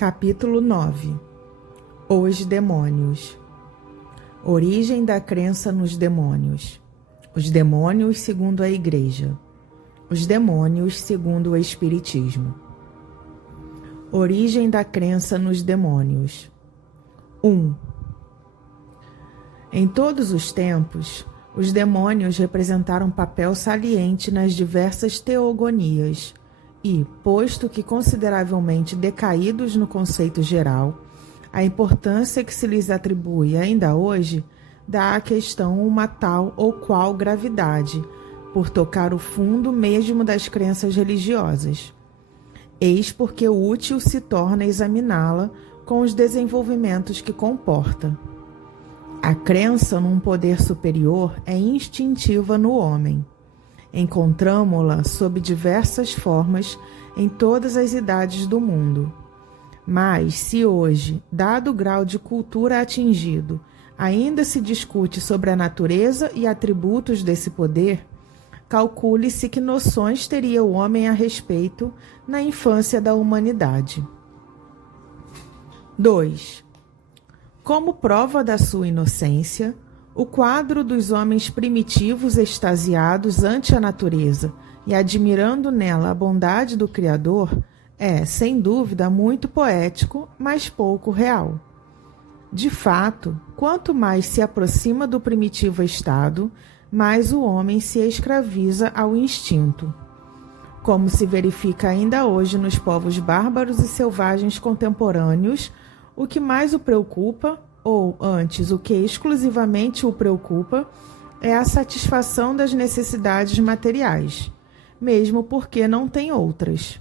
Capítulo 9. Os demônios. Origem da crença nos demônios. Os demônios segundo a Igreja. Os demônios segundo o Espiritismo. Origem da crença nos demônios. 1. Em todos os tempos, os demônios representaram um papel saliente nas diversas teogonias e, posto que consideravelmente decaídos no conceito geral, a importância que se lhes atribui ainda hoje dá à questão uma tal ou qual gravidade, por tocar o fundo mesmo das crenças religiosas. Eis porque útil se torna examiná-la com os desenvolvimentos que comporta. A crença num poder superior é instintiva no homem. Encontramo-la sob diversas formas em todas as idades do mundo. Mas, se hoje, dado o grau de cultura atingido, ainda se discute sobre a natureza e atributos desse poder, calcule-se que noções teria o homem a respeito na infância da humanidade. 2. Como prova da sua inocência, o quadro dos homens primitivos extasiados ante a natureza e admirando nela a bondade do Criador é, sem dúvida, muito poético, mas pouco real. De fato, quanto mais se aproxima do primitivo estado, mais o homem se escraviza ao instinto. Como se verifica ainda hoje nos povos bárbaros e selvagens contemporâneos, o que mais o preocupa, ou antes, o que exclusivamente o preocupa, é a satisfação das necessidades materiais, mesmo porque não tem outras.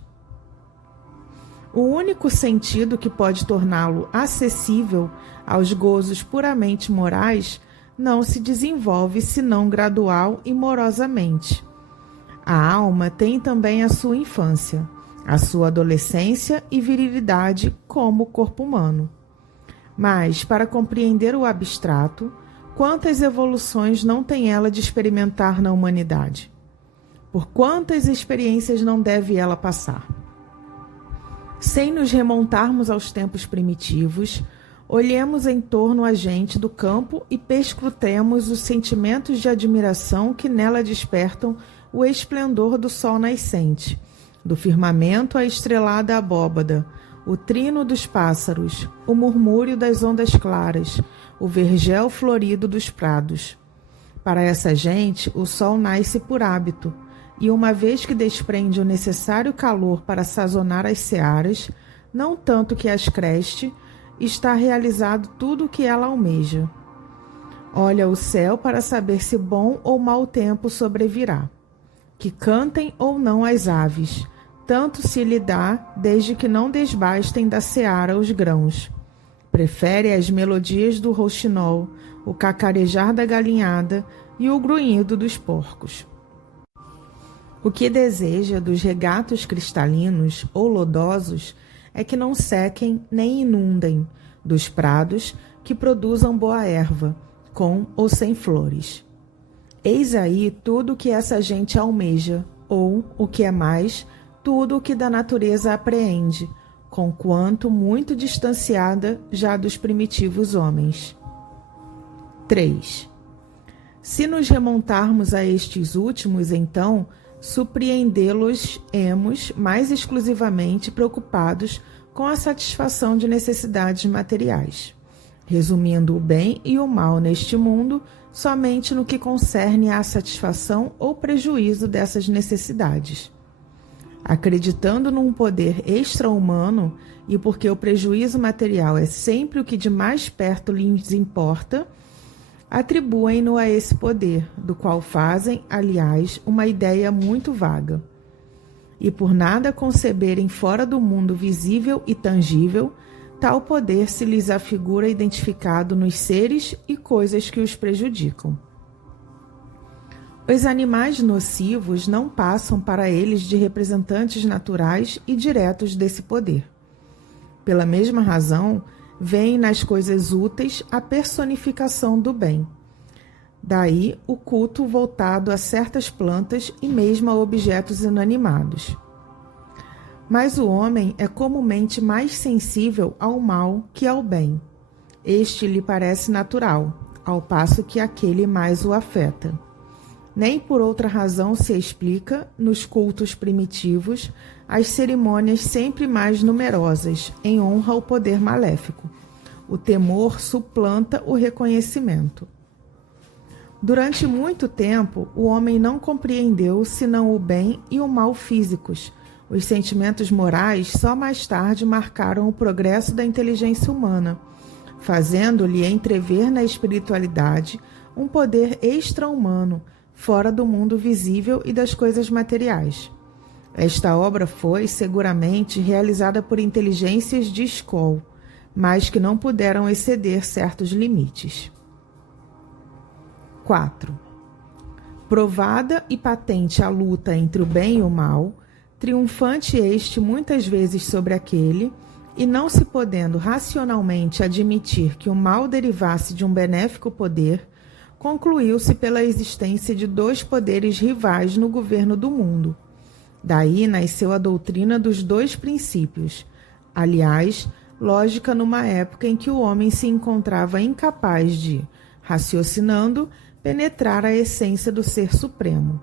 O único sentido que pode torná-lo acessível aos gozos puramente morais não se desenvolve senão gradual e morosamente. A alma tem também a sua infância, a sua adolescência e virilidade como o corpo humano. Mas, para compreender o abstrato, quantas evoluções não tem ela de experimentar na humanidade? Por quantas experiências não deve ela passar? Sem nos remontarmos aos tempos primitivos, olhemos em torno a gente do campo e perscrutemos os sentimentos de admiração que nela despertam o esplendor do sol nascente, do firmamento à estrelada abóbada, o trino dos pássaros, o murmúrio das ondas claras, o vergel florido dos prados. Para essa gente, o sol nasce por hábito, e uma vez que desprende o necessário calor para sazonar as searas, não tanto que as creste, está realizado tudo o que ela almeja. Olha o céu para saber se bom ou mau tempo sobrevirá. Que cantem ou não as aves, tanto se lhe dá, desde que não desbastem da seara os grãos. Prefere as melodias do rouxinol, o cacarejar da galinhada e o grunhido dos porcos. O que deseja dos regatos cristalinos ou lodosos é que não sequem nem inundem, dos prados que produzam boa erva, com ou sem flores. Eis aí tudo o que essa gente almeja, ou, o que é mais, tudo o que da natureza apreende, conquanto muito distanciada já dos primitivos homens. 3. Se nos remontarmos a estes últimos, então, surpreendê-los-emos mais exclusivamente preocupados com a satisfação de necessidades materiais, resumindo o bem e o mal neste mundo somente no que concerne à satisfação ou prejuízo dessas necessidades. Acreditando num poder extra-humano e porque o prejuízo material é sempre o que de mais perto lhes importa, atribuem-no a esse poder, do qual fazem, aliás, uma ideia muito vaga. E por nada conceberem fora do mundo visível e tangível, tal poder se lhes afigura identificado nos seres e coisas que os prejudicam. Os animais nocivos não passam para eles de representantes naturais e diretos desse poder. Pela mesma razão, veem nas coisas úteis a personificação do bem. Daí o culto voltado a certas plantas e mesmo a objetos inanimados. Mas o homem é comumente mais sensível ao mal que ao bem. Este lhe parece natural, ao passo que aquele mais o afeta. Nem por outra razão se explica, nos cultos primitivos, as cerimônias sempre mais numerosas, em honra ao poder maléfico. O temor suplanta o reconhecimento. Durante muito tempo, o homem não compreendeu senão o bem e o mal físicos. Os sentimentos morais só mais tarde marcaram o progresso da inteligência humana, fazendo-lhe entrever na espiritualidade um poder extra-humano, fora do mundo visível e das coisas materiais. Esta obra foi, seguramente, realizada por inteligências de escola, mas que não puderam exceder certos limites. 4. Provada e patente a luta entre o bem e o mal, triunfante este muitas vezes sobre aquele, e não se podendo racionalmente admitir que o mal derivasse de um benéfico poder, concluiu-se pela existência de dois poderes rivais no governo do mundo. Daí nasceu a doutrina dos dois princípios, aliás, lógica numa época em que o homem se encontrava incapaz de, raciocinando, penetrar a essência do Ser Supremo.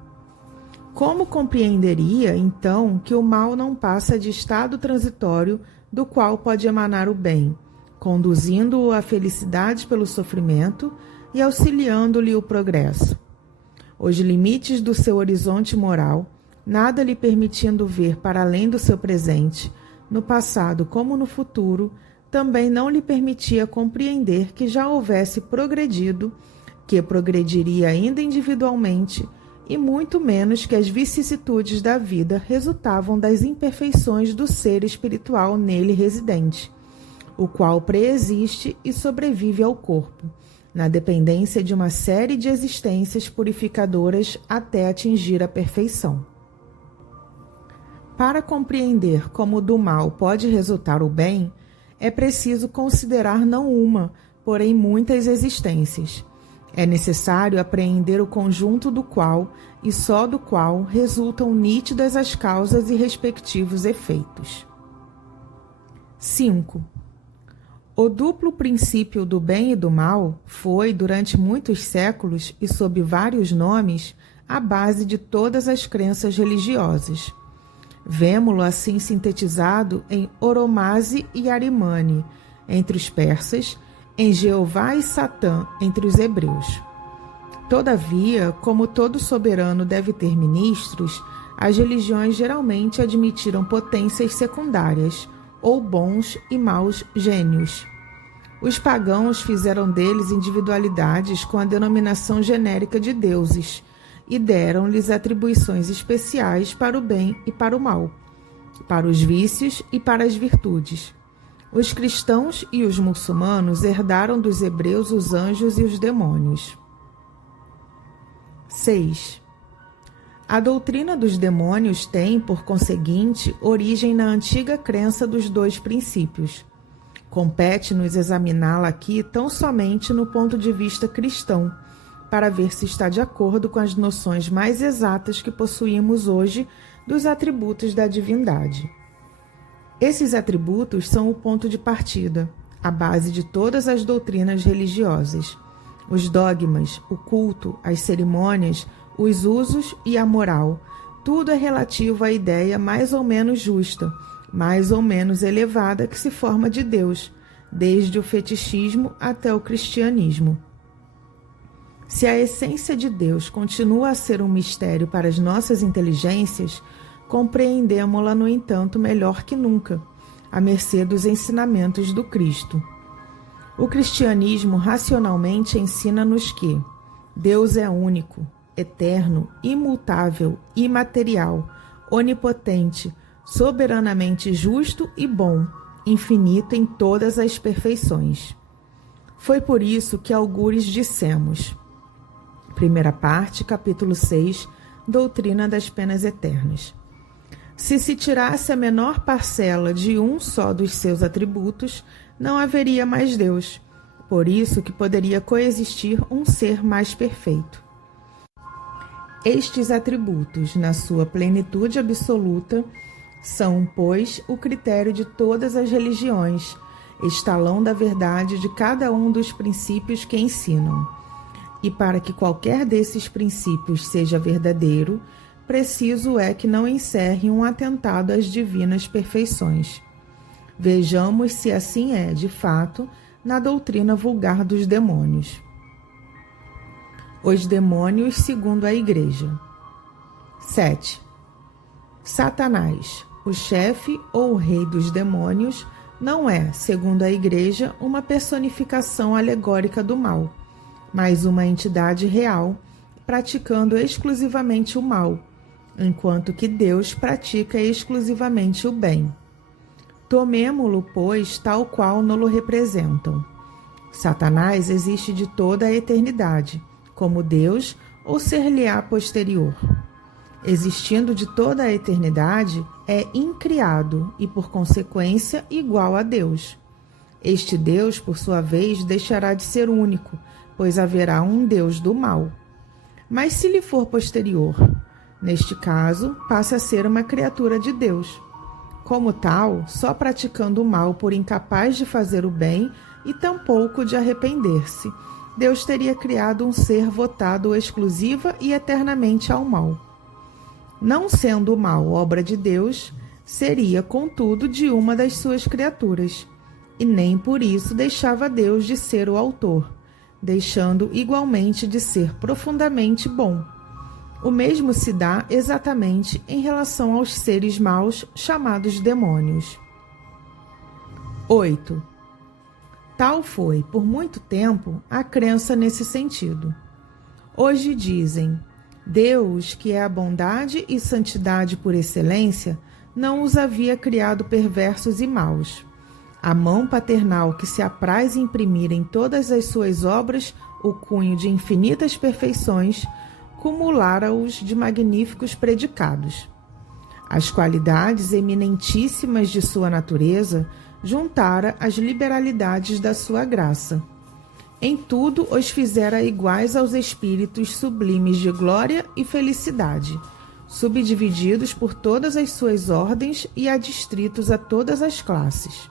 Como compreenderia, então, que o mal não passa de estado transitório do qual pode emanar o bem, conduzindo-o à felicidade pelo sofrimento e auxiliando-lhe o progresso? Os limites do seu horizonte moral, nada lhe permitindo ver para além do seu presente, no passado como no futuro, também não lhe permitia compreender que já houvesse progredido, que progrediria ainda individualmente, e muito menos que as vicissitudes da vida resultavam das imperfeições do ser espiritual nele residente, o qual preexiste e sobrevive ao corpo, na dependência de uma série de existências purificadoras até atingir a perfeição. Para compreender como do mal pode resultar o bem, é preciso considerar não uma, porém muitas existências. É necessário apreender o conjunto do qual, e só do qual, resultam nítidas as causas e respectivos efeitos. 5. O duplo princípio do bem e do mal foi, durante muitos séculos e sob vários nomes, a base de todas as crenças religiosas. Vemo-lo assim sintetizado em Oromaze e Arimane, entre os persas, em Jeová e Satã, entre os hebreus. Todavia, como todo soberano deve ter ministros, as religiões geralmente admitiram potências secundárias, ou bons e maus gênios. Os pagãos fizeram deles individualidades com a denominação genérica de deuses, e deram-lhes atribuições especiais para o bem e para o mal, para os vícios e para as virtudes. Os cristãos e os muçulmanos herdaram dos hebreus os anjos e os demônios. 6. A doutrina dos demônios tem, por conseguinte, origem na antiga crença dos dois princípios. Compete-nos examiná-la aqui tão somente no ponto de vista cristão, para ver se está de acordo com as noções mais exatas que possuímos hoje dos atributos da divindade. Esses atributos são o ponto de partida, a base de todas as doutrinas religiosas. Os dogmas, o culto, as cerimônias, os usos e a moral, tudo é relativo à ideia mais ou menos justa, mais ou menos elevada que se forma de Deus, desde o fetichismo até o cristianismo. Se a essência de Deus continua a ser um mistério para as nossas inteligências, compreendemo-la, no entanto, melhor que nunca, à mercê dos ensinamentos do Cristo. O cristianismo racionalmente ensina-nos que Deus é único, eterno, imutável, imaterial, onipotente, soberanamente justo e bom, infinito em todas as perfeições. Foi por isso que algures dissemos. Primeira parte, capítulo 6, Doutrina das Penas Eternas. Se tirasse a menor parcela de um só dos seus atributos, não haveria mais Deus. Por isso que poderia coexistir um ser mais perfeito. Estes atributos, na sua plenitude absoluta, São, pois, o critério de todas as religiões, estalão da verdade de cada um dos princípios que ensinam. E para que qualquer desses princípios seja verdadeiro, preciso é que não encerre um atentado às divinas perfeições. Vejamos se assim é, de fato, na doutrina vulgar dos demônios. Os demônios segundo a Igreja. 7. Satanás, o chefe ou o rei dos demônios, não é, segundo a Igreja, uma personificação alegórica do mal, mas uma entidade real, praticando exclusivamente o mal, enquanto que Deus pratica exclusivamente o bem. Tomemo-lo, pois, tal qual nos-lo representam. Satanás existe de toda a eternidade, como Deus, ou ser-lhe-á posterior. Existindo de toda a eternidade, é incriado e, por consequência, igual a Deus. Este Deus, por sua vez, deixará de ser único, pois haverá um Deus do mal. Mas se lhe for posterior, neste caso, passa a ser uma criatura de Deus. Como tal, só praticando o mal por incapaz de fazer o bem e tampouco de arrepender-se, Deus teria criado um ser votado exclusiva e eternamente ao mal. Não sendo o mal obra de Deus, seria, contudo, de uma das suas criaturas, e nem por isso deixava Deus de ser o autor, deixando igualmente de ser profundamente bom. O mesmo se dá exatamente em relação aos seres maus chamados demônios. 8. Tal foi, por muito tempo, a crença nesse sentido. Hoje dizem: Deus, que é a bondade e santidade por excelência, não os havia criado perversos e maus. A mão paternal que se apraz imprimir em todas as suas obras o cunho de infinitas perfeições, cumulara-os de magníficos predicados. As qualidades eminentíssimas de sua natureza juntara as liberalidades da sua graça. Em tudo os fizera iguais aos espíritos sublimes de glória e felicidade, subdivididos por todas as suas ordens e adstritos a todas as classes.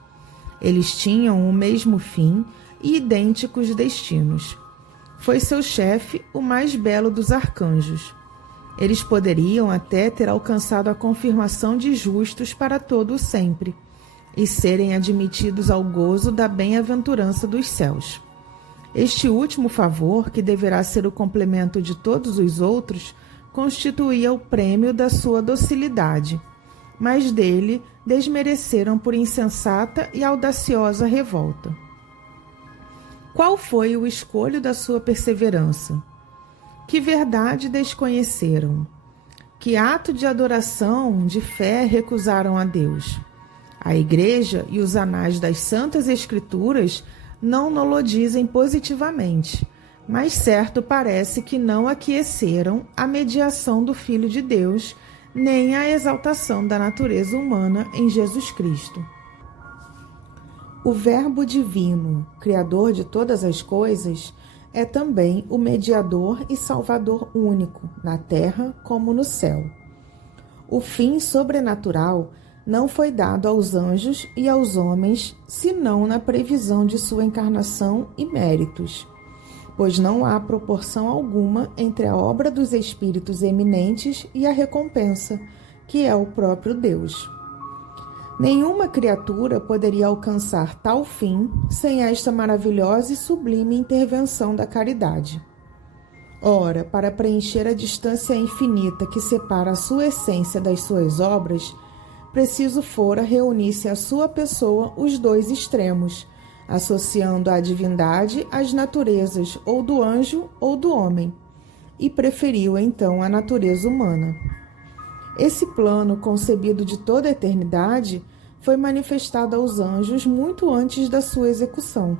Eles tinham o mesmo fim e idênticos destinos. Foi seu chefe o mais belo dos arcanjos. Eles poderiam até ter alcançado a confirmação de justos para todo o sempre, e serem admitidos ao gozo da bem-aventurança dos céus. Este último favor, que deverá ser o complemento de todos os outros, constituía o prêmio da sua docilidade, mas dele desmereceram por insensata e audaciosa revolta. Qual foi o escolho da sua perseverança? Que verdade desconheceram? Que ato de adoração, de fé recusaram a Deus? A Igreja e os anais das Santas Escrituras não nos dizem positivamente, mas certo parece que não aqueceram a mediação do Filho de Deus, nem a exaltação da natureza humana em Jesus Cristo. O Verbo divino, Criador de todas as coisas, é também o mediador e salvador único, na terra como no céu. O fim sobrenatural não foi dado aos anjos e aos homens, senão na previsão de sua encarnação e méritos, pois não há proporção alguma entre a obra dos espíritos eminentes e a recompensa, que é o próprio Deus. Nenhuma criatura poderia alcançar tal fim sem esta maravilhosa e sublime intervenção da caridade. Ora, para preencher a distância infinita que separa a sua essência das suas obras, preciso fora reunir-se à sua pessoa os dois extremos, associando a divindade às naturezas ou do anjo ou do homem, e preferiu então a natureza humana. Esse plano, concebido de toda a eternidade, foi manifestado aos anjos muito antes da sua execução.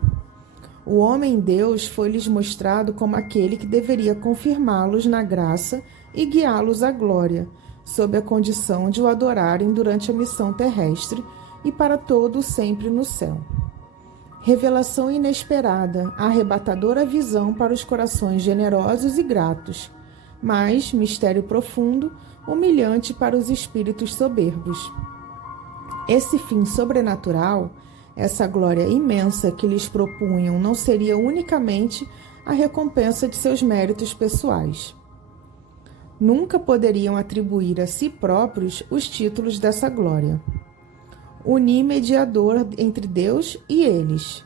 O homem-deus foi-lhes mostrado como aquele que deveria confirmá-los na graça e guiá-los à glória, sob a condição de o adorarem durante a missão terrestre e para todo sempre no céu. Revelação inesperada, arrebatadora visão para os corações generosos e gratos, mas mistério profundo, humilhante para os espíritos soberbos. Esse fim sobrenatural, essa glória imensa que lhes propunham, não seria unicamente a recompensa de seus méritos pessoais. Nunca poderiam atribuir a si próprios os títulos dessa glória. Uni mediador entre Deus e eles,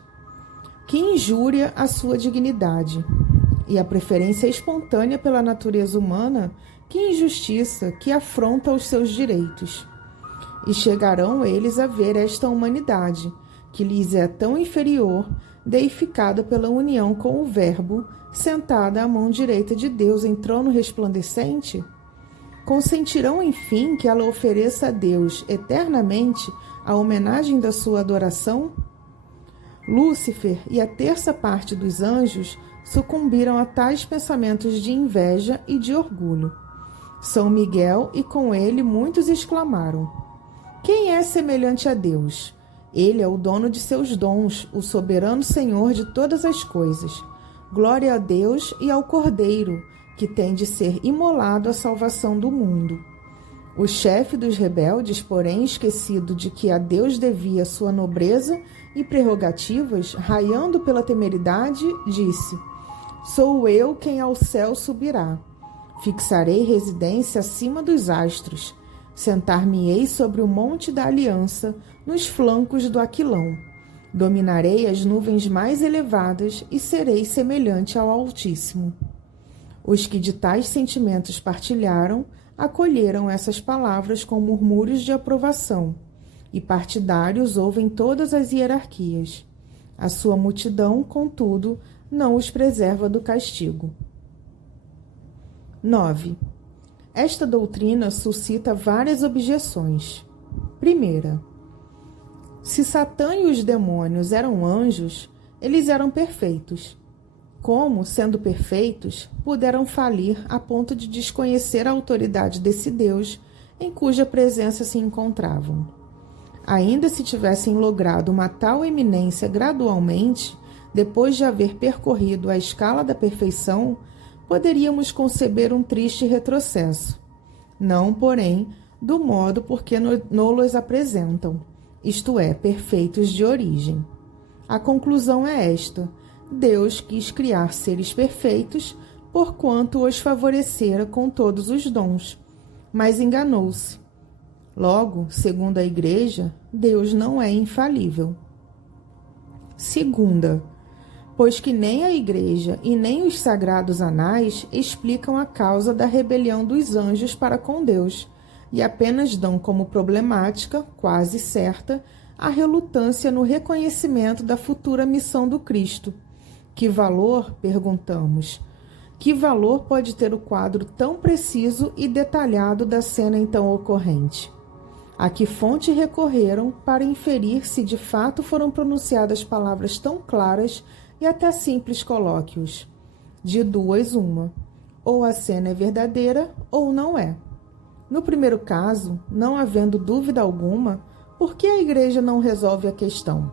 que injúria a sua dignidade, e a preferência espontânea pela natureza humana, que injustiça, que afronta os seus direitos. E chegarão eles a ver esta humanidade, que lhes é tão inferior, deificada pela união com o Verbo, sentada à mão direita de Deus em trono resplandecente? Consentirão, enfim, que ela ofereça a Deus eternamente a homenagem da sua adoração? Lúcifer e a terça parte dos anjos sucumbiram a tais pensamentos de inveja e de orgulho. São Miguel e com ele muitos exclamaram: quem é semelhante a Deus? Ele é o dono de seus dons, o soberano Senhor de todas as coisas. Glória a Deus e ao Cordeiro, que tem de ser imolado à salvação do mundo. O chefe dos rebeldes, porém, esquecido de que a Deus devia sua nobreza e prerrogativas, raiando pela temeridade, disse: sou eu quem ao céu subirá. Fixarei residência acima dos astros. Sentar-me-ei sobre o monte da aliança, nos flancos do Aquilão. Dominarei as nuvens mais elevadas e serei semelhante ao Altíssimo. Os que de tais sentimentos partilharam, acolheram essas palavras com murmúrios de aprovação, e partidários ouvem todas as hierarquias. A sua multidão, contudo, não os preserva do castigo. 9. Esta doutrina suscita várias objeções. Primeira, se Satã e os demônios eram anjos, eles eram perfeitos. Como, sendo perfeitos, puderam falir a ponto de desconhecer a autoridade desse Deus em cuja presença se encontravam? Ainda se tivessem logrado uma tal eminência gradualmente, depois de haver percorrido a escala da perfeição, poderíamos conceber um triste retrocesso. Não, porém, do modo por que nos apresentam, isto é, perfeitos de origem. A conclusão é esta: Deus quis criar seres perfeitos, porquanto os favorecera com todos os dons, mas enganou-se. Logo, segundo a Igreja, Deus não é infalível. Segunda, pois que nem a Igreja e nem os sagrados anais explicam a causa da rebelião dos anjos para com Deus, e apenas dão como problemática, quase certa, a relutância no reconhecimento da futura missão do Cristo. Que valor, perguntamos, que valor pode ter o quadro tão preciso e detalhado da cena então ocorrente? A que fonte recorreram para inferir se de fato foram pronunciadas palavras tão claras e até simples colóquios? De duas, uma: ou a cena é verdadeira ou não é. No primeiro caso, não havendo dúvida alguma, por que a Igreja não resolve a questão?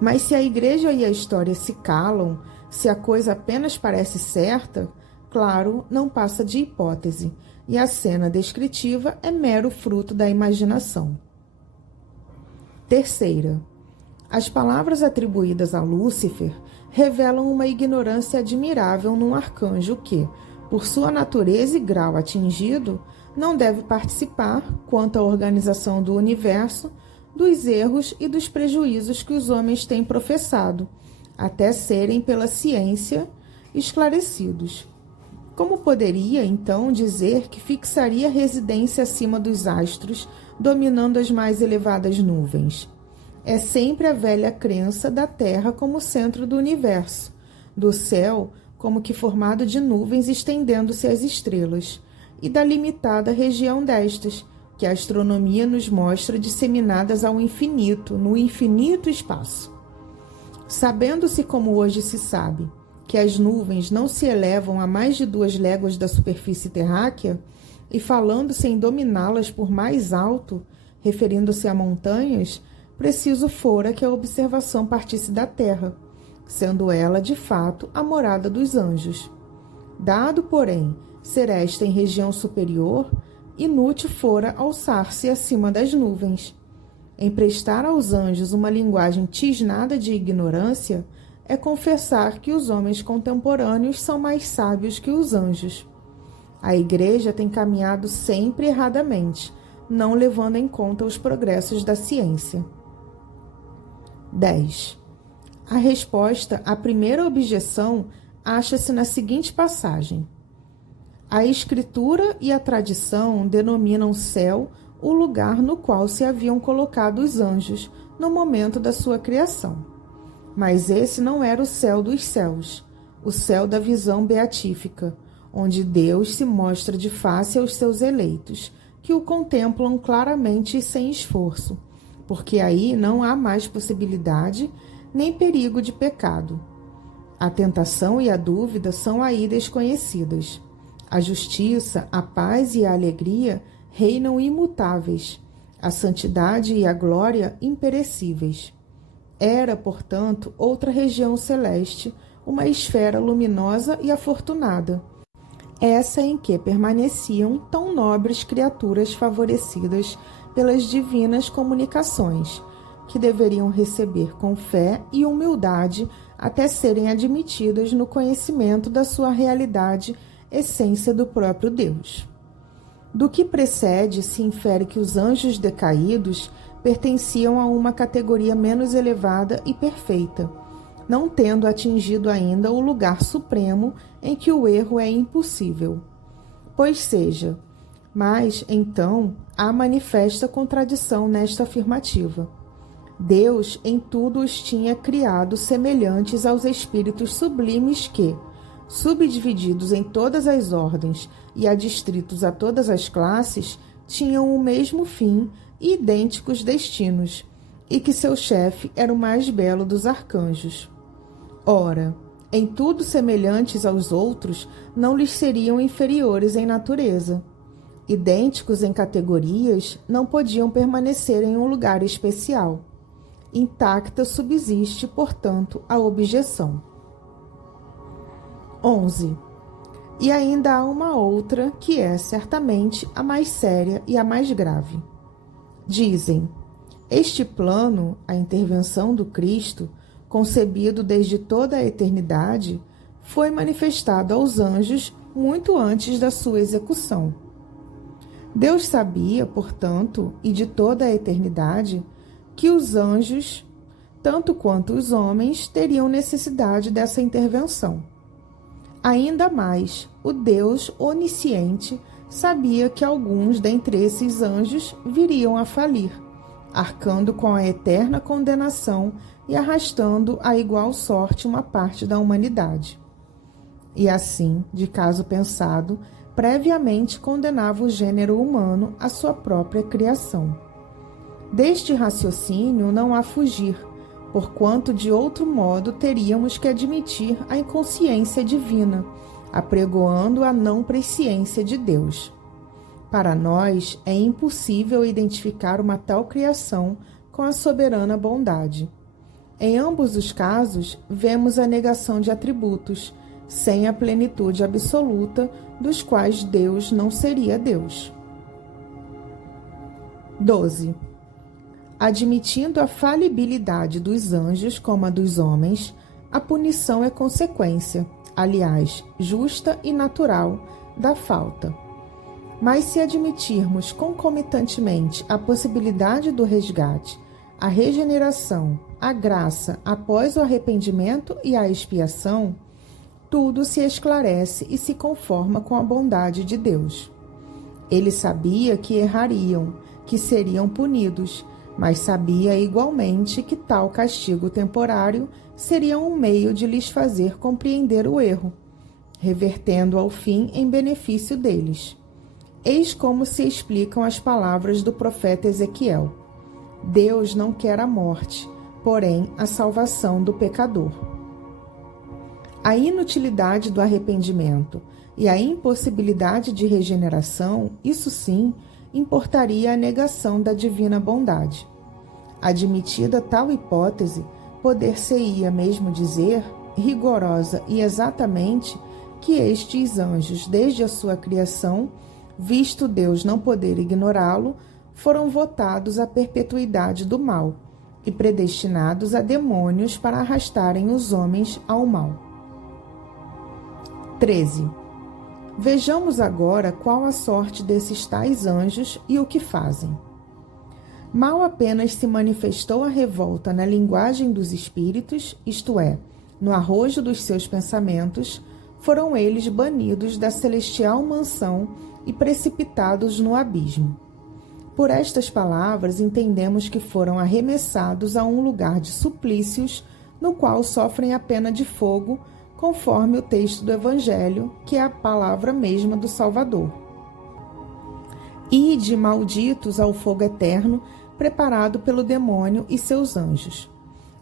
Mas se a Igreja e a história se calam, se a coisa apenas parece certa, claro, não passa de hipótese, e a cena descritiva é mero fruto da imaginação. Terceira, as palavras atribuídas a Lúcifer revelam uma ignorância admirável num arcanjo que, por sua natureza e grau atingido, não deve participar, quanto à organização do universo, dos erros e dos prejuízos que os homens têm professado, até serem pela ciência esclarecidos. Como poderia, então, dizer que fixaria residência acima dos astros, dominando as mais elevadas nuvens? É sempre a velha crença da Terra como centro do universo, do céu como que formado de nuvens estendendo-se às estrelas, e da limitada região destas, que a astronomia nos mostra disseminadas ao infinito, no infinito espaço. Sabendo-se como hoje se sabe, que as nuvens não se elevam a mais de 2 léguas da superfície terráquea, e falando-se em dominá-las por mais alto, referindo-se a montanhas, preciso fora que a observação partisse da Terra, sendo ela, de fato, a morada dos anjos. Dado, porém, ser esta em região superior, inútil fora alçar-se acima das nuvens. Emprestar aos anjos uma linguagem tisnada de ignorância é confessar que os homens contemporâneos são mais sábios que os anjos. A Igreja tem caminhado sempre erradamente, não levando em conta os progressos da ciência. 10. A resposta à primeira objeção acha-se na seguinte passagem: a Escritura e a tradição denominam céu o lugar no qual se haviam colocado os anjos no momento da sua criação. Mas esse não era o céu dos céus, o céu da visão beatífica, onde Deus se mostra de face aos seus eleitos, que o contemplam claramente e sem esforço, porque aí não há mais possibilidade nem perigo de pecado. A tentação e a dúvida são aí desconhecidas. A justiça, a paz e a alegria reinam imutáveis, a santidade e a glória imperecíveis. Era, portanto, outra região celeste, uma esfera luminosa e afortunada, essa em que permaneciam tão nobres criaturas favorecidas pelas divinas comunicações, que deveriam receber com fé e humildade até serem admitidas no conhecimento da sua realidade, essência do próprio Deus. Do que precede, se infere que os anjos decaídos pertenciam a uma categoria menos elevada e perfeita, não tendo atingido ainda o lugar supremo em que o erro é impossível. Pois seja, mas, então, há manifesta contradição nesta afirmativa. Deus em tudo os tinha criado semelhantes aos espíritos sublimes que, subdivididos em todas as ordens e adstritos a todas as classes, tinham o mesmo fim e idênticos destinos, e que seu chefe era o mais belo dos arcanjos. Ora, em tudo semelhantes aos outros, não lhes seriam inferiores em natureza. Idênticos em categorias, não podiam permanecer em um lugar especial. Intacta subsiste, portanto, a objeção. 11. E ainda há uma outra, que é, certamente, a mais séria e a mais grave. Dizem, este plano, a intervenção do Cristo, concebido desde toda a eternidade, foi manifestado aos anjos muito antes da sua execução. Deus sabia, portanto, e de toda a eternidade, que os anjos, tanto quanto os homens, teriam necessidade dessa intervenção. Ainda mais, o Deus onisciente sabia que alguns dentre esses anjos viriam a falir, arcando com a eterna condenação e arrastando a igual sorte uma parte da humanidade. E assim, de caso pensado, previamente condenava o gênero humano à sua própria criação. Deste raciocínio não há fugir, porquanto de outro modo teríamos que admitir a inconsciência divina, apregoando a não presciência de Deus. Para nós, é impossível identificar uma tal criação com a soberana bondade. Em ambos os casos, vemos a negação de atributos, sem a plenitude absoluta, dos quais Deus não seria Deus. 12. Admitindo a falibilidade dos anjos como a dos homens, a punição é consequência, aliás, justa e natural, da falta. Mas se admitirmos concomitantemente a possibilidade do resgate, a regeneração, a graça após o arrependimento e a expiação, tudo se esclarece e se conforma com a bondade de Deus. Ele sabia que errariam, que seriam punidos, mas sabia igualmente que tal castigo temporário seria um meio de lhes fazer compreender o erro, revertendo ao fim em benefício deles. Eis como se explicam as palavras do profeta Ezequiel. Deus não quer a morte, porém a salvação do pecador. A inutilidade do arrependimento e a impossibilidade de regeneração, isso sim, importaria a negação da divina bondade. Admitida tal hipótese, poder-se-ia mesmo dizer, rigorosa e exatamente, que estes anjos, desde a sua criação, visto Deus não poder ignorá-lo, foram votados à perpetuidade do mal e predestinados a demônios para arrastarem os homens ao mal. 13. Vejamos agora qual a sorte desses tais anjos e o que fazem. Mal apenas se manifestou a revolta na linguagem dos espíritos, isto é, no arrojo dos seus pensamentos, foram eles banidos da celestial mansão e precipitados no abismo. Por estas palavras, entendemos que foram arremessados a um lugar de suplícios, no qual sofrem a pena de fogo, conforme o texto do Evangelho, que é a palavra mesma do Salvador. Ide, malditos, ao fogo eterno, preparado pelo demônio e seus anjos.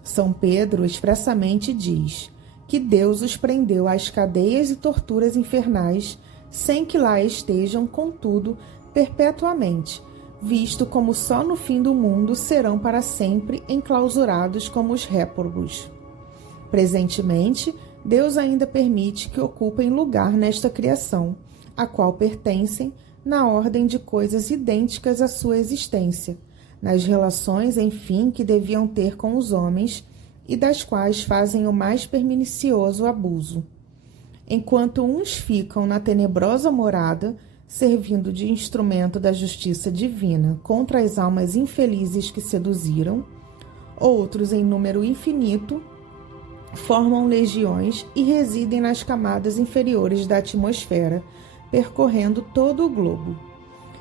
São Pedro expressamente diz que Deus os prendeu às cadeias e torturas infernais, sem que lá estejam, contudo, perpetuamente, visto como só no fim do mundo serão para sempre enclausurados como os réprobos. Presentemente, Deus ainda permite que ocupem lugar nesta criação, a qual pertencem, na ordem de coisas idênticas à sua existência, nas relações, enfim, que deviam ter com os homens e das quais fazem o mais pernicioso abuso. Enquanto uns ficam na tenebrosa morada, servindo de instrumento da justiça divina contra as almas infelizes que seduziram, outros, em número infinito, formam legiões e residem nas camadas inferiores da atmosfera, percorrendo todo o globo.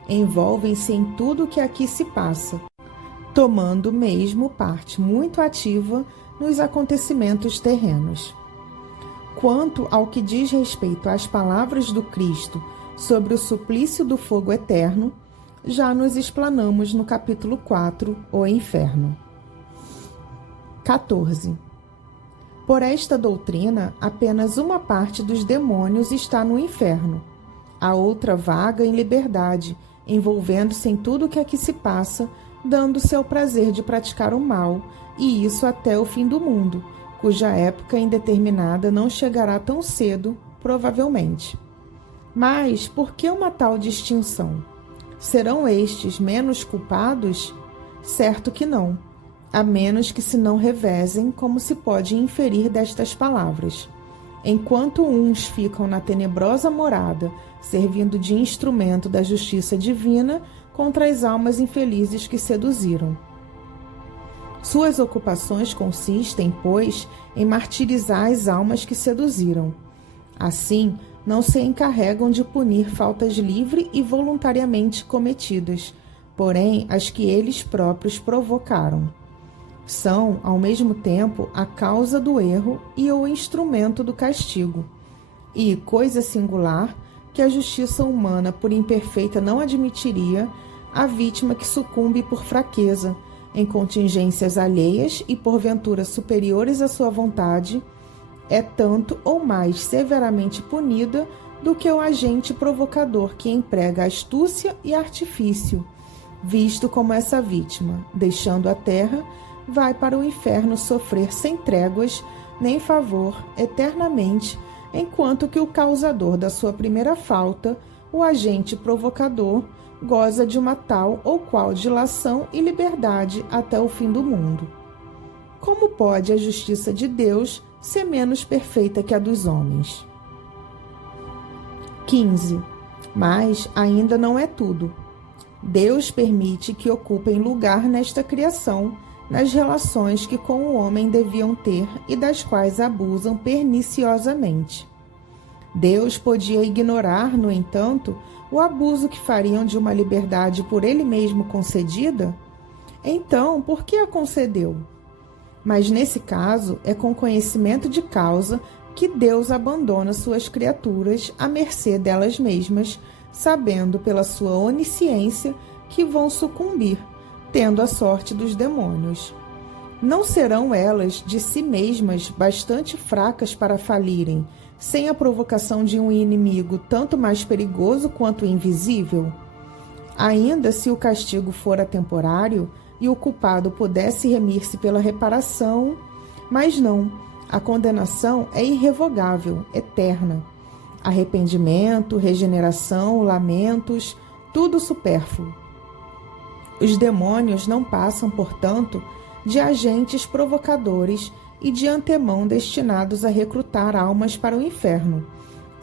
Envolvem-se em tudo o que aqui se passa, tomando mesmo parte muito ativa nos acontecimentos terrenos. Quanto ao que diz respeito às palavras do Cristo sobre o suplício do fogo eterno, já nos explanamos no capítulo 4, o Inferno. 14. Por esta doutrina, apenas uma parte dos demônios está no inferno, a outra vaga em liberdade, envolvendo-se em tudo o que aqui se passa, dando-se ao prazer de praticar o mal, e isso até o fim do mundo, cuja época indeterminada não chegará tão cedo, provavelmente. Mas por que uma tal distinção? Serão estes menos culpados? Certo que não, a menos que se não revezem, como se pode inferir destas palavras. Enquanto uns ficam na tenebrosa morada, servindo de instrumento da justiça divina contra as almas infelizes que seduziram. Suas ocupações consistem, pois, em martirizar as almas que seduziram. Assim, não se encarregam de punir faltas livre e voluntariamente cometidas, porém as que eles próprios provocaram. São, ao mesmo tempo, a causa do erro e o instrumento do castigo. E, coisa singular, que a justiça humana por imperfeita não admitiria, a vítima que sucumbe por fraqueza, em contingências alheias e porventura superiores à sua vontade, é tanto ou mais severamente punida do que o agente provocador que emprega astúcia e artifício, visto como essa vítima, deixando a terra, vai para o inferno sofrer sem tréguas nem favor eternamente, enquanto que o causador da sua primeira falta, o agente provocador, goza de uma tal ou qual dilação e liberdade até o fim do mundo. Como pode a justiça de Deus ser menos perfeita que a dos homens? 15. Mas ainda não é tudo. Deus permite que ocupem lugar nesta criação, nas relações que com o homem deviam ter e das quais abusam perniciosamente. Deus podia ignorar, no entanto, o abuso que fariam de uma liberdade por ele mesmo concedida? Então, por que a concedeu? Mas nesse caso, é com conhecimento de causa que Deus abandona suas criaturas à mercê delas mesmas, sabendo pela sua onisciência que vão sucumbir, tendo a sorte dos demônios. Não serão elas de si mesmas bastante fracas para falirem, sem a provocação de um inimigo tanto mais perigoso quanto invisível? Ainda se o castigo fora temporário e o culpado pudesse remir-se pela reparação, mas não, a condenação é irrevogável, eterna. Arrependimento, regeneração, lamentos, tudo supérfluo. Os demônios não passam, portanto, de agentes provocadores e de antemão destinados a recrutar almas para o inferno,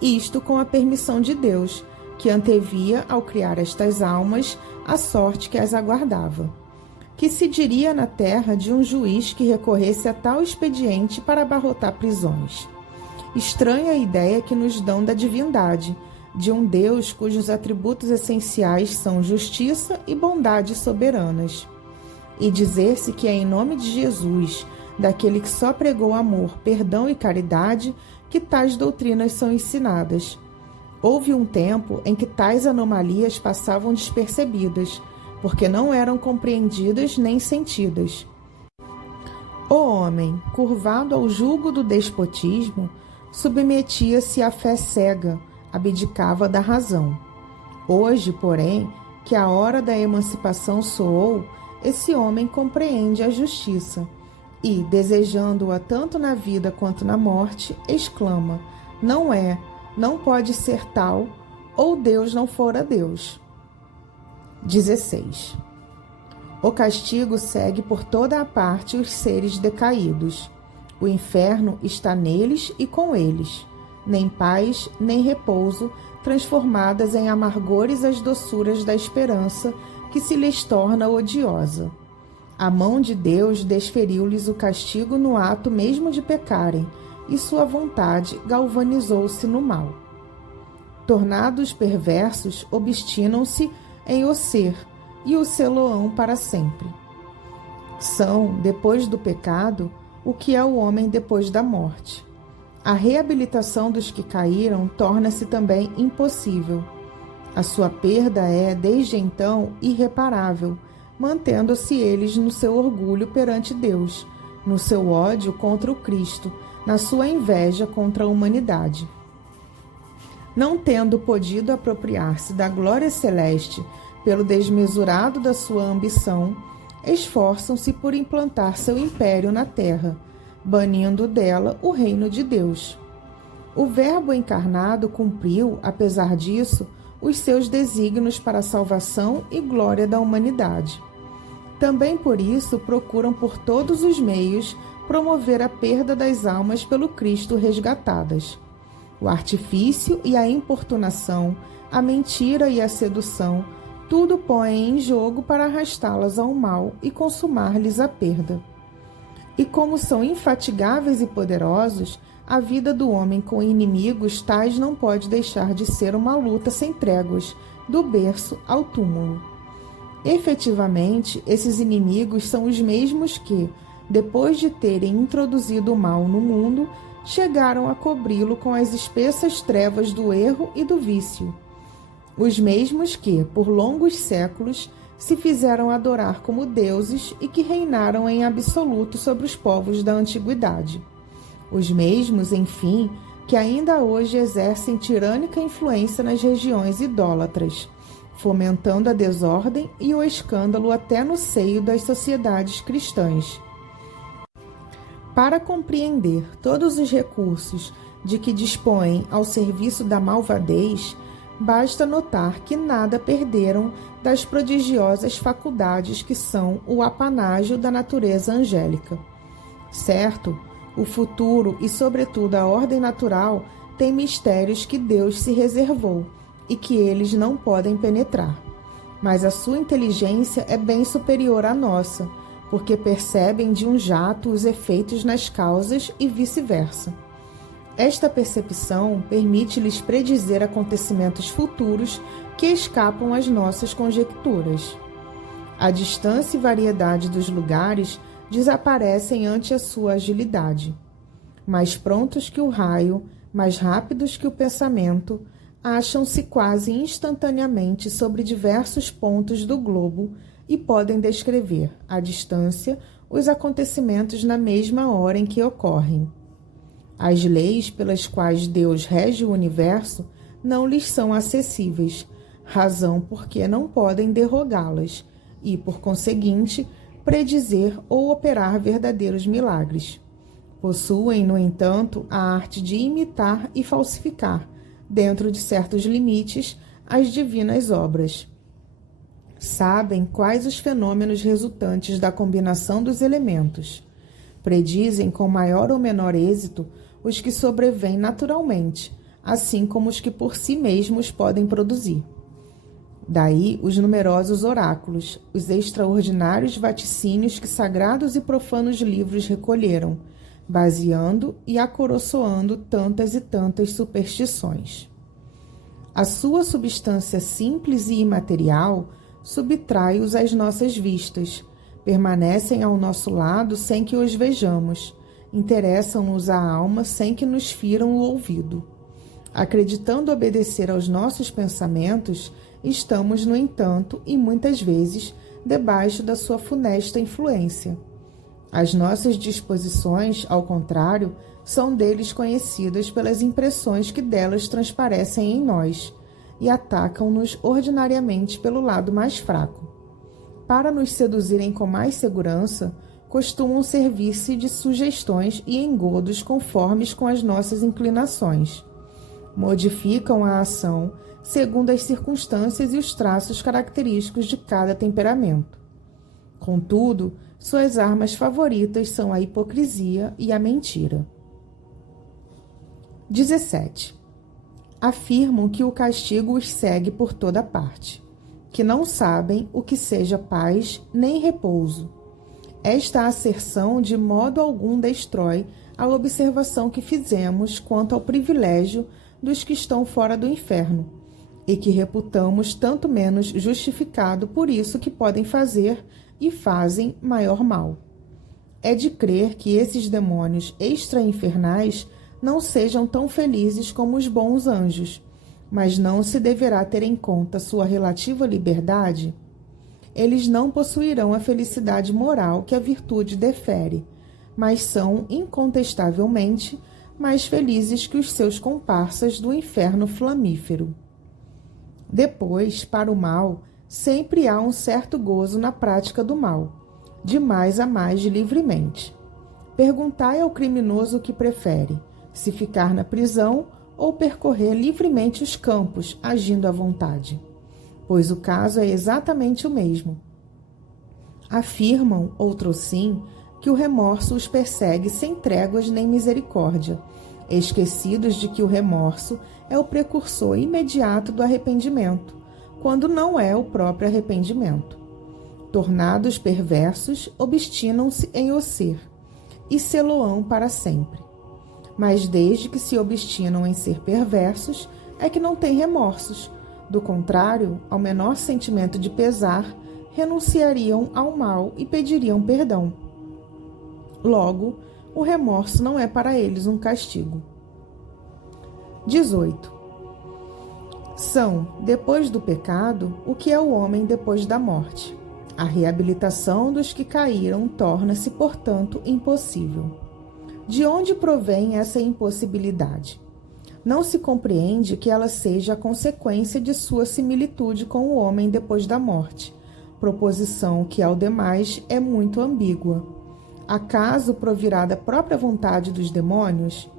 isto com a permissão de Deus, que antevia, ao criar estas almas, a sorte que as aguardava. Que se diria na terra de um juiz que recorresse a tal expediente para abarrotar prisões? Estranha a ideia que nos dão da divindade, de um Deus cujos atributos essenciais são justiça e bondade soberanas. E dizer-se que é em nome de Jesus, daquele que só pregou amor, perdão e caridade, que tais doutrinas são ensinadas. Houve um tempo em que tais anomalias passavam despercebidas, porque não eram compreendidas nem sentidas. O homem, curvado ao jugo do despotismo, submetia-se à fé cega, abdicava da razão. Hoje, porém, que a hora da emancipação soou, esse homem compreende a justiça e, desejando-a tanto na vida quanto na morte, exclama: não é, não pode ser tal, ou Deus não fora Deus. 16. O castigo segue por toda a parte os seres decaídos. O inferno está neles e com eles. Nem paz, nem repouso, transformadas em amargores as doçuras da esperança, que se lhes torna odiosa. A mão de Deus desferiu-lhes o castigo no ato mesmo de pecarem, e sua vontade galvanizou-se no mal. Tornados perversos, obstinam-se em o ser, e o sê-lo-ão para sempre. São, depois do pecado, o que é o homem depois da morte. A reabilitação dos que caíram torna-se também impossível. A sua perda é, desde então, irreparável, mantendo-se eles no seu orgulho perante Deus, no seu ódio contra o Cristo, na sua inveja contra a humanidade. Não tendo podido apropriar-se da glória celeste pelo desmesurado da sua ambição, esforçam-se por implantar seu império na terra, banindo dela o reino de Deus. O Verbo encarnado cumpriu, apesar disso, os seus desígnios para a salvação e glória da humanidade. Também por isso procuram por todos os meios promover a perda das almas pelo Cristo resgatadas. O artifício e a importunação, a mentira e a sedução, tudo põem em jogo para arrastá-las ao mal e consumar-lhes a perda. E como são infatigáveis e poderosos, a vida do homem com inimigos tais não pode deixar de ser uma luta sem tréguas, do berço ao túmulo. Efetivamente, esses inimigos são os mesmos que, depois de terem introduzido o mal no mundo, chegaram a cobri-lo com as espessas trevas do erro e do vício. Os mesmos que, por longos séculos, se fizeram adorar como deuses e que reinaram em absoluto sobre os povos da antiguidade. Os mesmos, enfim, que ainda hoje exercem tirânica influência nas regiões idólatras, fomentando a desordem e o escândalo até no seio das sociedades cristãs. Para compreender todos os recursos de que dispõem ao serviço da malvadez, basta notar que nada perderam das prodigiosas faculdades que são o apanágio da natureza angélica. Certo, o futuro e, sobretudo, a ordem natural têm mistérios que Deus se reservou e que eles não podem penetrar. Mas a sua inteligência é bem superior à nossa, porque percebem de um jato os efeitos nas causas e vice-versa. Esta percepção permite-lhes predizer acontecimentos futuros que escapam às nossas conjecturas. A distância e variedade dos lugares desaparecem ante a sua agilidade. Mais prontos que o raio, mais rápidos que o pensamento, acham-se quase instantaneamente sobre diversos pontos do globo e podem descrever, à distância, os acontecimentos na mesma hora em que ocorrem. As leis pelas quais Deus rege o universo não lhes são acessíveis, razão porque não podem derrogá-las e, por conseguinte, predizer ou operar verdadeiros milagres. Possuem, no entanto, a arte de imitar e falsificar, dentro de certos limites, as divinas obras. Sabem quais os fenômenos resultantes da combinação dos elementos. Predizem com maior ou menor êxito os que sobrevêm naturalmente, assim como os que por si mesmos podem produzir. Daí os numerosos oráculos, os extraordinários vaticínios que sagrados e profanos livros recolheram, baseando e acoroçoando tantas e tantas superstições. A sua substância simples e imaterial subtrai-os às nossas vistas, permanecem ao nosso lado sem que os vejamos, interessam-nos a alma sem que nos firam o ouvido. Acreditando obedecer aos nossos pensamentos, estamos, no entanto, e muitas vezes, debaixo da sua funesta influência. As nossas disposições, ao contrário, são deles conhecidas pelas impressões que delas transparecem em nós e atacam-nos ordinariamente pelo lado mais fraco. Para nos seduzirem com mais segurança, costumam servir-se de sugestões e engodos conformes com as nossas inclinações. Modificam a ação segundo as circunstâncias e os traços característicos de cada temperamento. Contudo, suas armas favoritas são a hipocrisia e a mentira. 17. Afirmam que o castigo os segue por toda parte, que não sabem o que seja paz nem repouso. Esta asserção de modo algum destrói a observação que fizemos quanto ao privilégio dos que estão fora do inferno, e que reputamos tanto menos justificado por isso que podem fazer e fazem maior mal. É de crer que esses demônios extra-infernais não sejam tão felizes como os bons anjos, mas não se deverá ter em conta sua relativa liberdade? Eles não possuirão a felicidade moral que a virtude defere, mas são, incontestavelmente, mais felizes que os seus comparsas do inferno flamífero. Depois, para o mal, sempre há um certo gozo na prática do mal, de mais a mais livremente. Perguntai ao criminoso o que prefere, se ficar na prisão ou percorrer livremente os campos, agindo à vontade, pois o caso é exatamente o mesmo. Afirmam, outrossim, que o remorso os persegue sem tréguas nem misericórdia, esquecidos de que o remorso é o precursor imediato do arrependimento, quando não é o próprio arrependimento. Tornados perversos, obstinam-se em o ser, e sê-lo-ão para sempre. Mas desde que se obstinam em ser perversos, é que não têm remorsos. Do contrário, ao menor sentimento de pesar, renunciariam ao mal e pediriam perdão. Logo, o remorso não é para eles um castigo. 18. São, depois do pecado, o que é o homem depois da morte. A reabilitação dos que caíram torna-se, portanto, impossível. De onde provém essa impossibilidade? Não se compreende que ela seja a consequência de sua similitude com o homem depois da morte, proposição que, ao demais, é muito ambígua. Acaso provirá da própria vontade dos demônios?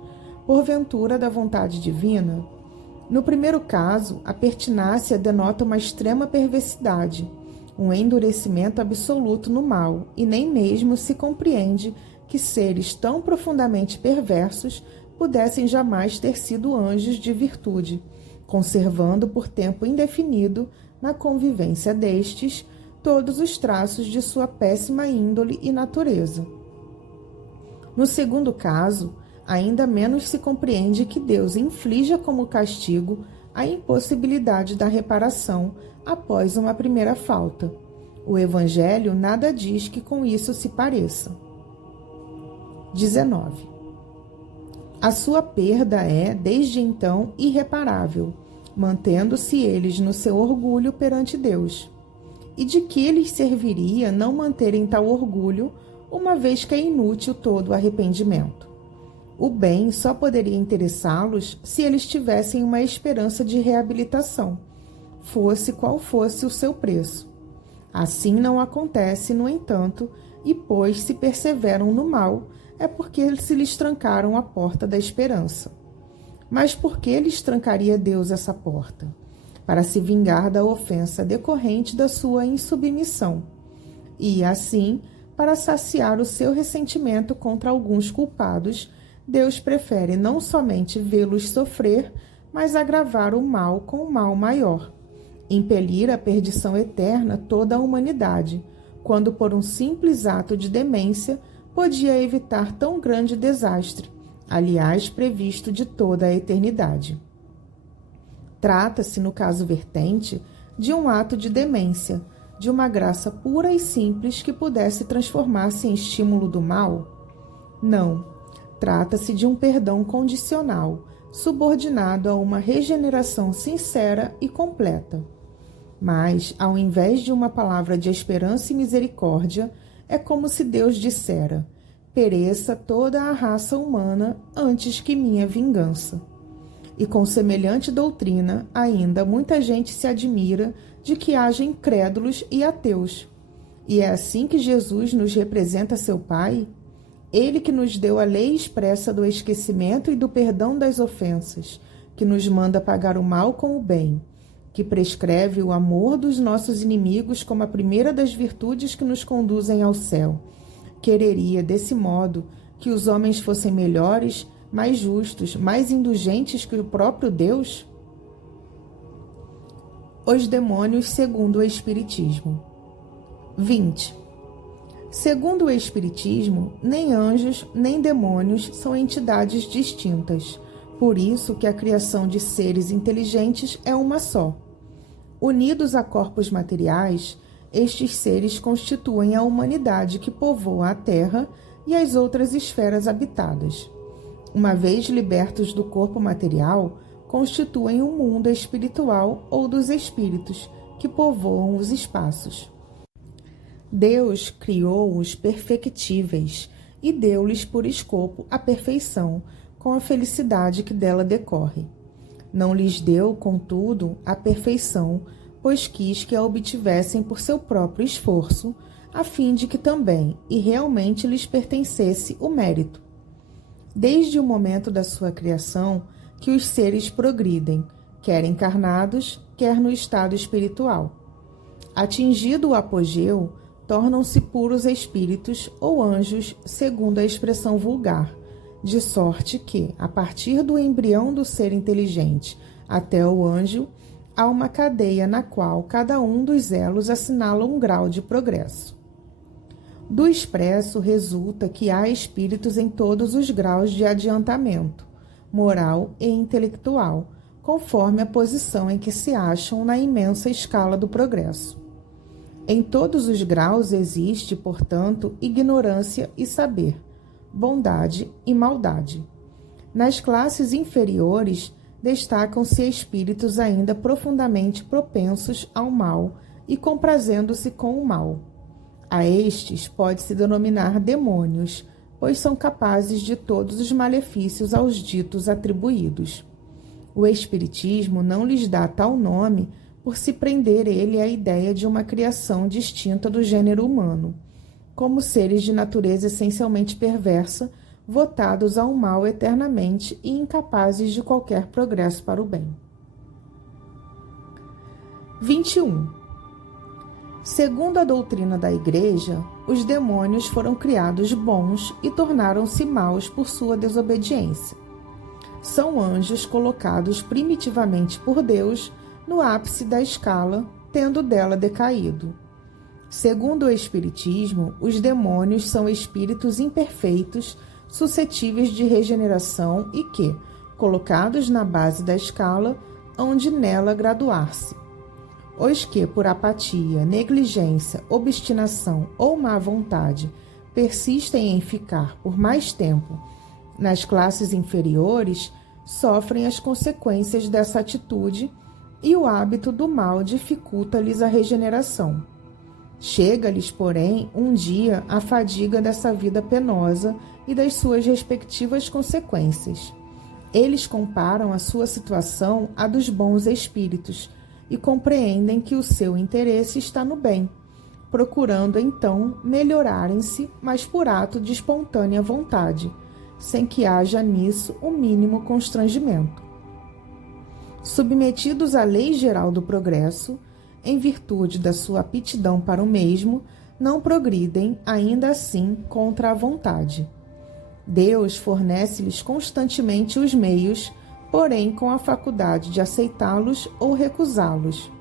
Porventura da vontade divina? No primeiro caso, a pertinácia denota uma extrema perversidade, um endurecimento absoluto no mal, e nem mesmo se compreende que seres tão profundamente perversos pudessem jamais ter sido anjos de virtude, conservando por tempo indefinido, na convivência destes, todos os traços de sua péssima índole e natureza. No segundo caso, ainda menos se compreende que Deus inflija como castigo a impossibilidade da reparação após uma primeira falta. O Evangelho nada diz que com isso se pareça. 19. A sua perda é, desde então, irreparável, mantendo-se eles no seu orgulho perante Deus. E de que lhes serviria não manterem tal orgulho, uma vez que é inútil todo o arrependimento? O bem só poderia interessá-los se eles tivessem uma esperança de reabilitação, fosse qual fosse o seu preço. Assim não acontece, no entanto, e pois se perseveram no mal, é porque se lhes trancaram a porta da esperança. Mas por que lhes trancaria Deus essa porta? para se vingar da ofensa decorrente da sua insubmissão, e, assim, para saciar o seu ressentimento contra alguns culpados, Deus prefere não somente vê-los sofrer, mas agravar o mal com o mal maior, impelir à perdição eterna toda a humanidade, quando por um simples ato de demência podia evitar tão grande desastre, aliás, previsto de toda a eternidade. Trata-se, no caso vertente, de um ato de demência, de uma graça pura e simples que pudesse transformar-se em estímulo do mal? Não. Trata-se de um perdão condicional, subordinado a uma regeneração sincera e completa. Mas, ao invés de uma palavra de esperança e misericórdia, é como se Deus dissera: pereça toda a raça humana antes que minha vingança. E com semelhante doutrina, ainda muita gente se admira de que haja incrédulos e ateus. E é assim que Jesus nos representa seu Pai? Ele que nos deu a lei expressa do esquecimento e do perdão das ofensas, que nos manda pagar o mal com o bem, que prescreve o amor dos nossos inimigos como a primeira das virtudes que nos conduzem ao céu. Quereria, desse modo, que os homens fossem melhores, mais justos, mais indulgentes que o próprio Deus? Os demônios segundo o Espiritismo. 20. Segundo o Espiritismo, nem anjos nem demônios são entidades distintas, por isso que a criação de seres inteligentes é uma só. Unidos a corpos materiais, estes seres constituem a humanidade que povoa a Terra e as outras esferas habitadas. Uma vez libertos do corpo material, constituem o mundo espiritual ou dos espíritos, que povoam os espaços. Deus criou-os perfectíveis e deu-lhes por escopo a perfeição, com a felicidade que dela decorre. Não lhes deu, contudo, a perfeição, pois quis que a obtivessem por seu próprio esforço, a fim de que também e realmente lhes pertencesse o mérito. Desde o momento da sua criação, que os seres progridem, quer encarnados, quer no estado espiritual. Atingido o apogeu, tornam-se puros espíritos ou anjos, segundo a expressão vulgar, de sorte que, a partir do embrião do ser inteligente até o anjo, há uma cadeia na qual cada um dos elos assinala um grau de progresso. Do expresso resulta que há espíritos em todos os graus de adiantamento, moral e intelectual, conforme a posição em que se acham na imensa escala do progresso. Em todos os graus existe, portanto, ignorância e saber, bondade e maldade. Nas classes inferiores, destacam-se espíritos ainda profundamente propensos ao mal e comprazendo-se com o mal. A estes pode-se denominar demônios, pois são capazes de todos os malefícios aos ditos atribuídos. O Espiritismo não lhes dá tal nome por se prender ele à ideia de uma criação distinta do gênero humano, como seres de natureza essencialmente perversa, votados ao mal eternamente e incapazes de qualquer progresso para o bem. 21. Segundo a doutrina da Igreja, os demônios foram criados bons e tornaram-se maus por sua desobediência. São anjos colocados primitivamente por Deus no ápice da escala, tendo dela decaído. Segundo o Espiritismo, os demônios são espíritos imperfeitos, suscetíveis de regeneração e que, colocados na base da escala, hão de nela graduar-se. Os que, por apatia, negligência, obstinação ou má vontade, persistem em ficar por mais tempo nas classes inferiores, sofrem as consequências dessa atitude e o hábito do mal dificulta-lhes a regeneração. Chega-lhes, porém, um dia a fadiga dessa vida penosa e das suas respectivas consequências. Eles comparam a sua situação à dos bons espíritos e compreendem que o seu interesse está no bem, procurando então melhorarem-se, mas por ato de espontânea vontade, sem que haja nisso o mínimo constrangimento. submetidos à lei geral do progresso, em virtude da sua aptidão para o mesmo, não progridem, ainda assim, contra a vontade. Deus fornece-lhes constantemente os meios, porém com a faculdade de aceitá-los ou recusá-los.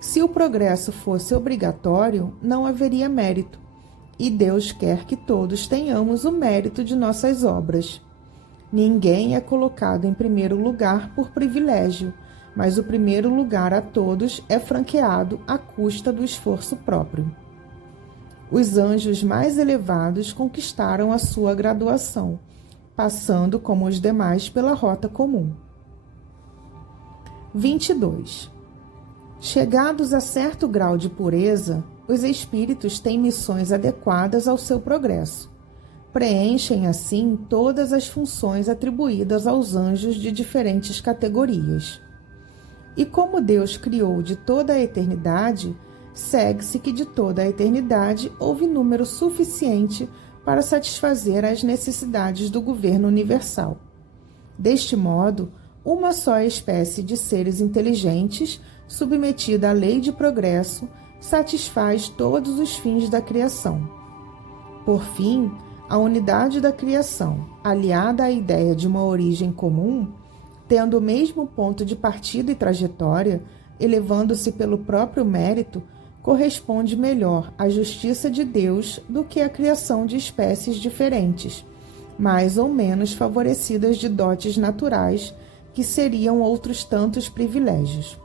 Se o progresso fosse obrigatório, não haveria mérito, e Deus quer que todos tenhamos o mérito de nossas obras. Ninguém é colocado em primeiro lugar por privilégio, mas o primeiro lugar a todos é franqueado à custa do esforço próprio. Os anjos mais elevados conquistaram a sua graduação, passando como os demais pela rota comum. 22. Chegados a certo grau de pureza, os espíritos têm missões adequadas ao seu progresso. Preenchem, assim, todas as funções atribuídas aos anjos de diferentes categorias. E como Deus criou de toda a eternidade, segue-se que de toda a eternidade houve número suficiente para satisfazer as necessidades do governo universal. Deste modo, uma só espécie de seres inteligentes, submetida à lei de progresso, satisfaz todos os fins da criação. Por fim, a unidade da criação, aliada à ideia de uma origem comum, tendo o mesmo ponto de partida e trajetória, elevando-se pelo próprio mérito, corresponde melhor à justiça de Deus do que à criação de espécies diferentes, mais ou menos favorecidas de dotes naturais, que seriam outros tantos privilégios.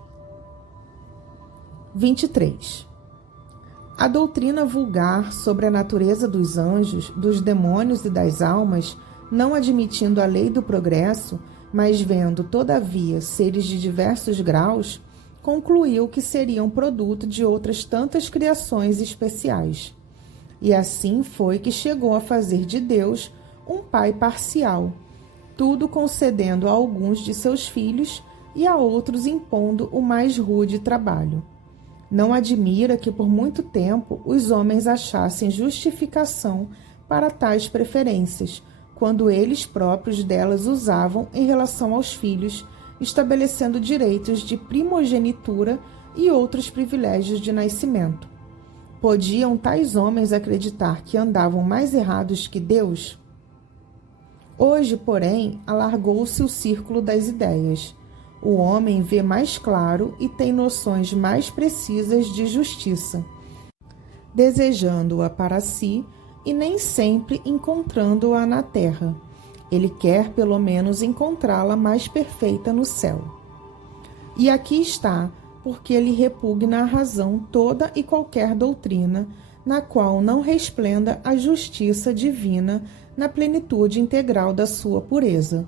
23. A doutrina vulgar sobre a natureza dos anjos, dos demônios e das almas, não admitindo a lei do progresso, mas vendo, todavia, seres de diversos graus, concluiu que seriam produto de outras tantas criações especiais. E assim foi que chegou a fazer de Deus um pai parcial, tudo concedendo a alguns de seus filhos e a outros impondo o mais rude trabalho. Não admira que por muito tempo os homens achassem justificação para tais preferências, quando eles próprios delas usavam em relação aos filhos, estabelecendo direitos de primogenitura e outros privilégios de nascimento. Podiam tais homens acreditar que andavam mais errados que Deus? Hoje, porém, alargou-se o círculo das ideias. O homem vê mais claro e tem noções mais precisas de justiça, desejando-a para si e nem sempre encontrando-a na terra. Ele quer, pelo menos, encontrá-la mais perfeita no céu. E aqui está, porque lhe repugna a razão toda e qualquer doutrina, na qual não resplenda a justiça divina na plenitude integral da sua pureza.